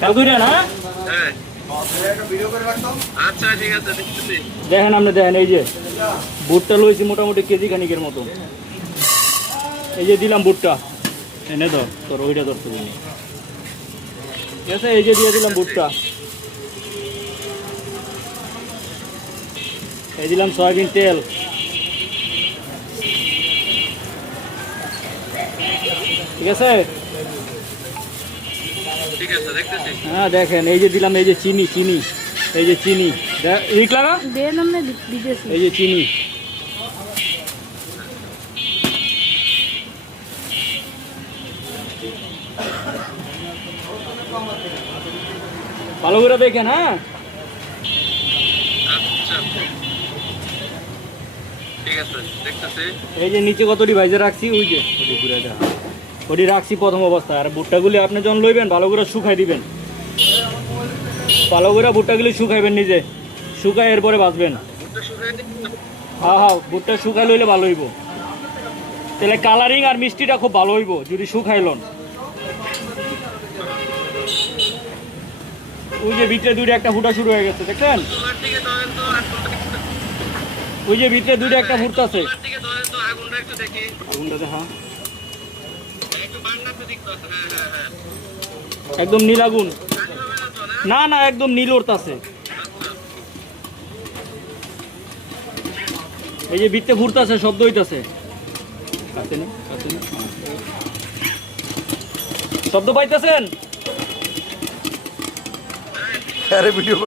কাল দুইটা না? হ্যাঁ আচ্ছা ঠিক আছে দেখতেছি। দেখেন আপনি দেখেন, এই যে বুটটা লইছি মোটামুটি কেজি খানিকের মতো। এই যে দিলাম বুটটা, এনে ধর তোর ওইটা ধরতে দিন, ঠিক আছে? এই যে দিয়ে দিলাম বুটটা, এই দিলাম সয়াবিন তেল, ঠিক আছে? ঠিক আছে দেখতেছি। হ্যাঁ দেখেন, এই যে দিলাম, এই যে চিনি, এই যে চিনি, রিক লাগা, এই যে চিনি, ভালো করে দেখেন। হ্যাঁ আচ্ছা ঠিক আছে দেখতেছি। এই যে নিচে কতটি ভাইজে রাখছি, ওই যে ওটি ঘুরে দেখা, ওটি রাখছি প্রথম অবস্থায়। আর ভুট্টাগুলি আপনি যখন লইবেন ভালো করে শুকাই দিবেন, ভালো করে ভুট্টাগুলি শুকাইবেন, নিজে শুকাই এরপরে ভাজবেন। হ্যাঁ হ্যাঁ, ভুট্টা শুকাই লইলে ভালো হইব, তাহলে কালারিং আর মিষ্টিটা খুব ভালো হইব যদি শুকাই লন। ওই যে ভিতরে দুইটা একটা ফুটা শুরু হয়ে গেছে, দেখছেন? ওই যে ভিতরে দুইটা একটা ফুটতেছে, আগুনটা দেখা, একদম নীল আগুন, না না একদম নীল উঠতেছে। এই যে ভিতরে ফুটতেছে, শব্দ হইতাছে, শব্দ পাইতেছেন? আরে ভিডিও